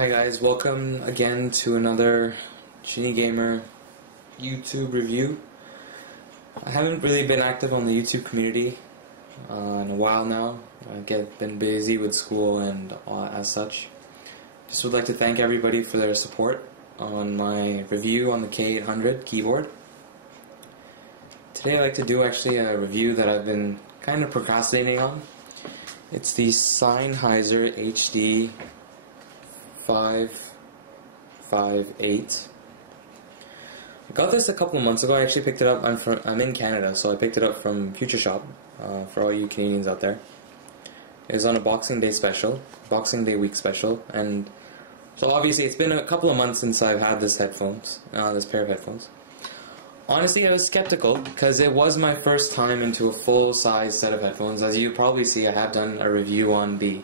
Hi guys, welcome again to another chinnygamer YouTube review. I haven't really been active on the YouTube community in a while now. I've been busy with school and as such. Just would like to thank everybody for their support on my review on the K800 keyboard. Today I'd like to do actually a review that I've been kind of procrastinating on. It's the Sennheiser HD558. I got this a couple of months ago. I actually picked it up. I'm in Canada, so I picked it up from Future Shop for all you Canadians out there. It was on a Boxing Day special, Boxing Day week special, and so obviously it's been a couple of months since I've had this pair of headphones. Honestly, I was skeptical because it was my first time into a full-size set of headphones. As you probably see, I have done a review on the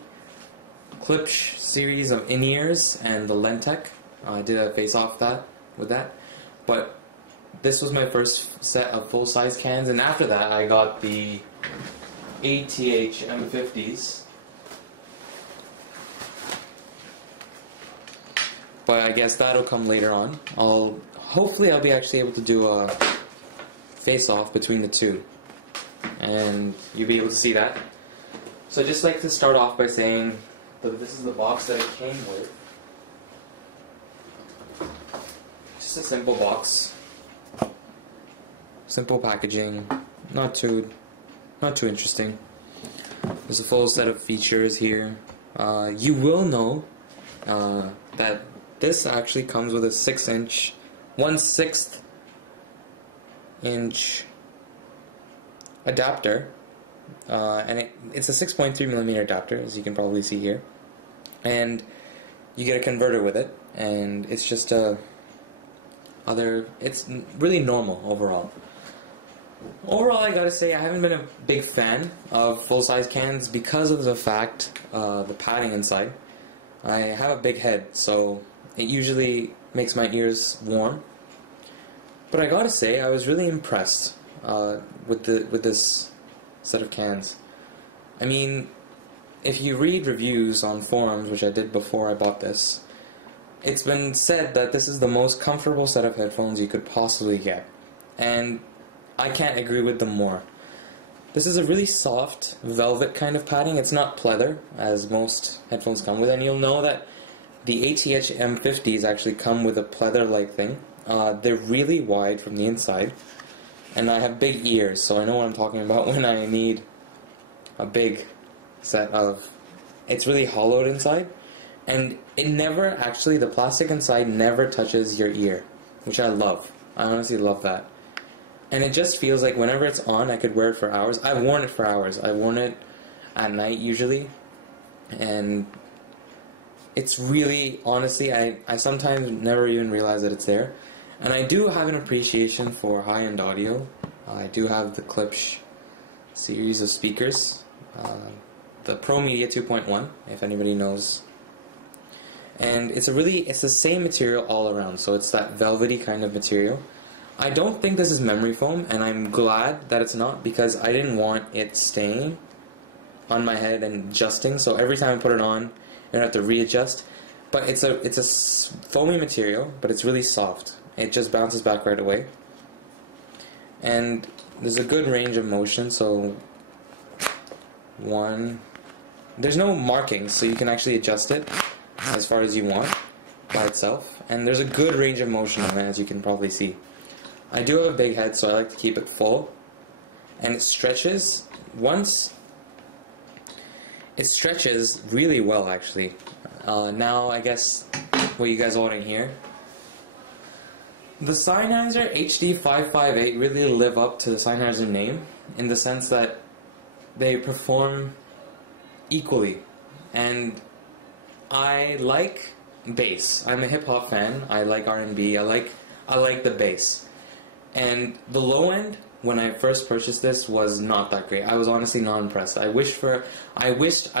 Klipsch series of in-ears and the Lentec. I did a face-off with that, but this was my first set of full-size cans, and after that I got the ATH-M50s. But I guess that'll come later on. Hopefully I'll be actually able to do a face-off between the two, and you'll be able to see that. So I'd just like to start off by saying that this is the box that it came with. Just a simple box, simple packaging, not too interesting. There's a full set of features here. You will know that this actually comes with a 1/6 inch adapter, and it's a 6.3mm adapter, as you can probably see here, and you get a converter with it, and it's just it's really normal overall. Overall, I gotta say I haven't been a big fan of full-size cans because of the fact the padding inside. I have a big head, so it usually makes my ears warm. But I gotta say, I was really impressed with this set of cans. I mean, if you read reviews on forums, which I did before I bought this, it's been said that this is the most comfortable set of headphones you could possibly get. And I can't agree with them more. This is a really soft, velvet kind of padding. It's not pleather, as most headphones come with, and you'll know that the ATH-M50s actually come with a pleather-like thing. They're really wide from the inside, and I have big ears, so I know what I'm talking about when I need a big set of... It's really hollowed inside, and the plastic inside never touches your ear, which I love. I honestly love that. And it just feels like whenever it's on, I could wear it for hours. I've worn it for hours. I've worn it at night usually, and it's really, honestly, I sometimes never even realize that it's there. And I do have an appreciation for high-end audio. I do have the Klipsch series of speakers, the Pro Media 2.1, if anybody knows. And it's the same material all around, so it's that velvety kind of material. I don't think this is memory foam, and I'm glad that it's not, because I didn't want it staying on my head and adjusting, so every time I put it on, I have to readjust. But it's a foamy material, but it's really soft. It just bounces back right away. And there's a good range of motion, so there's no markings, so you can actually adjust it as far as you want by itself. And there's a good range of motion on it, as you can probably see. I do have a big head, so I like to keep it full. And it stretches it stretches really well, actually. Now, I guess what you guys want to hear. The Sennheiser HD558 really live up to the Sennheiser name in the sense that they perform equally. And I like bass. I'm a hip-hop fan. I like R&B. I like the bass. And the low end, when I first purchased this, was not that great. I was honestly not impressed. I wished I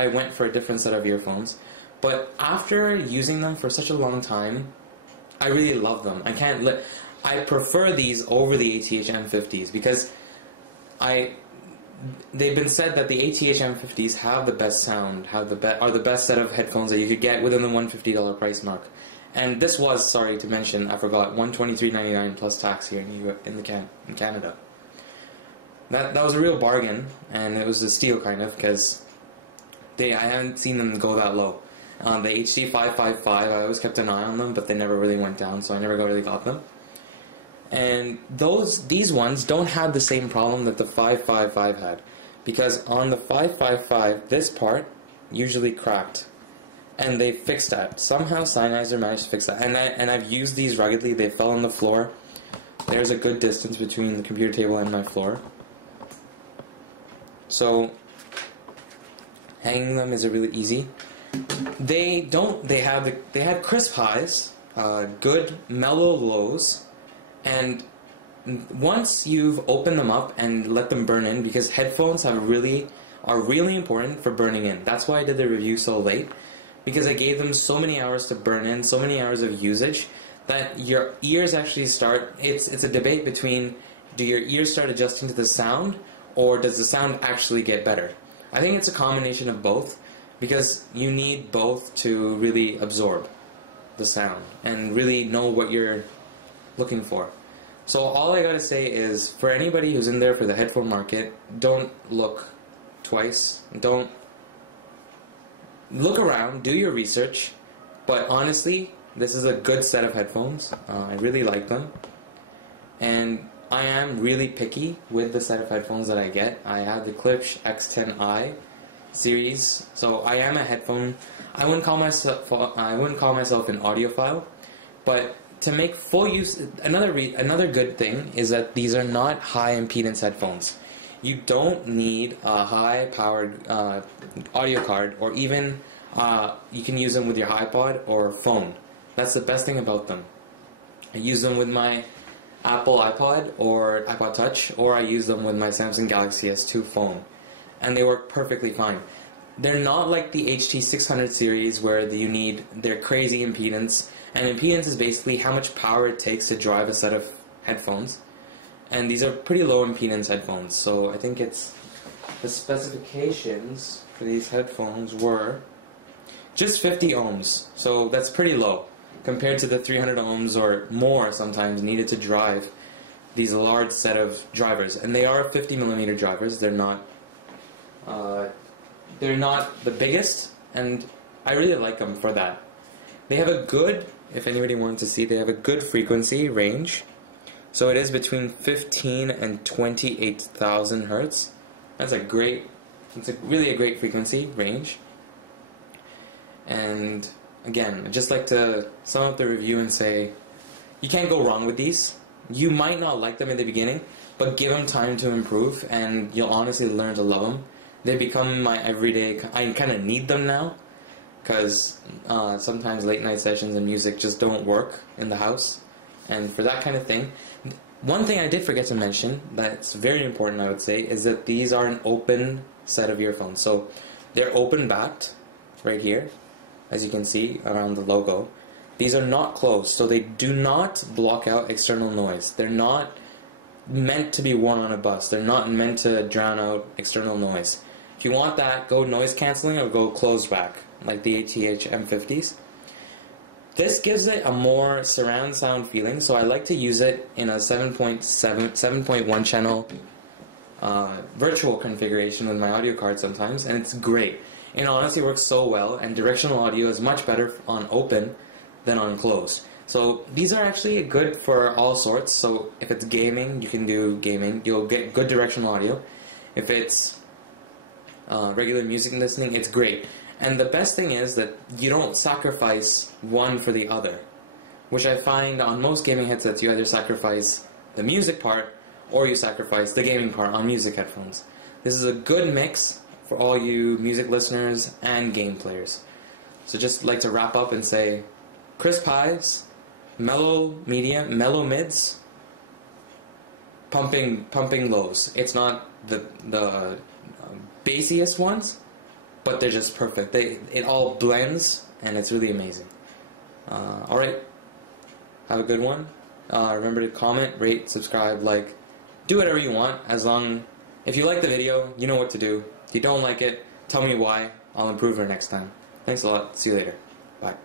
went for a different set of earphones. But after using them for such a long time, I really love them. I prefer these over the ATH-M50s because they've been said that the ATH M50s have the best sound, are the best set of headphones that you could get within the $150 price mark. And this was, sorry to mention, I forgot, $123.99 plus tax here in Canada. That was a real bargain, and it was a steal kind of, because I haven't seen them go that low. The HD558, I always kept an eye on them, but they never really went down, so I never really got them. And these ones don't have the same problem that the 555 had, because on the 555, this part usually cracked, and they fixed that. Somehow Sennheiser managed to fix that, and I've used these ruggedly. They fell on the floor. There's a good distance between the computer table and my floor, so hanging them is really easy. They have crisp highs, good mellow lows. And once you've opened them up and let them burn in, because headphones are really important for burning in. That's why I did the review so late, because I gave them so many hours to burn in, so many hours of usage, that your ears actually start, it's a debate between, do your ears start adjusting to the sound, or does the sound actually get better? I think it's a combination of both, because you need both to really absorb the sound and really know what you're looking for. So all I gotta say is, for anybody who's in there for the headphone market, don't look twice. Don't look around, do your research, but honestly, this is a good set of headphones. I really like them, and I am really picky with the set of headphones that I get. I have the Klipsch X10i series, so I am a headphone. I wouldn't call myself an audiophile, but to make full use, another good thing is that these are not high impedance headphones. You don't need a high powered audio card, or even you can use them with your iPod or phone. That's the best thing about them. I use them with my Apple iPod or iPod Touch, or I use them with my Samsung Galaxy S2 phone, and they work perfectly fine. They're not like the HT600 series where they're crazy impedance, and impedance is basically how much power it takes to drive a set of headphones, and these are pretty low impedance headphones. So I think the specifications for these headphones were just 50 ohms, so that's pretty low compared to the 300 ohms or more sometimes needed to drive these large set of drivers. And they are 50mm drivers. They're not the biggest, and I really like them for that. They have a good, if anybody wanted to see, they have a good frequency range. So it is between 15 and 28,000 hertz. It's really a great frequency range. And again, I'd just like to sum up the review and say, you can't go wrong with these. You might not like them in the beginning, but give them time to improve, and you'll honestly learn to love them. They become my everyday. I kind of need them now, because sometimes late night sessions and music just don't work in the house. And for that kind of thing, one thing I did forget to mention that's very important, I would say, is that these are an open set of earphones. So they're open backed right here, as you can see around the logo. These are not closed, so they do not block out external noise. They're not meant to be worn on a bus. They're not meant to drown out external noise. If you want that, go noise cancelling or go closed back, like the ATH M50s. This gives it a more surround sound feeling, so I like to use it in a 7.1 channel virtual configuration with my audio card sometimes, and it's great. It honestly works so well, and directional audio is much better on open than on closed. So these are actually good for all sorts. So if it's gaming, you can do gaming. You'll get good directional audio. If it's regular music listening, it's great. And the best thing is that you don't sacrifice one for the other, which I find on most gaming headsets you either sacrifice the music part or you sacrifice the gaming part on music headphones. This is a good mix for all you music listeners and game players. So just like to wrap up and say, crisp highs, mellow medium, mellow mids, pumping lows. It's not the bassiest ones, but they're just perfect. It all blends, and it's really amazing. Alright, have a good one. Remember to comment, rate, subscribe, like, do whatever you want, as long If you like the video, you know what to do. If you don't like it, tell me why. I'll improve it next time. Thanks a lot. See you later. Bye.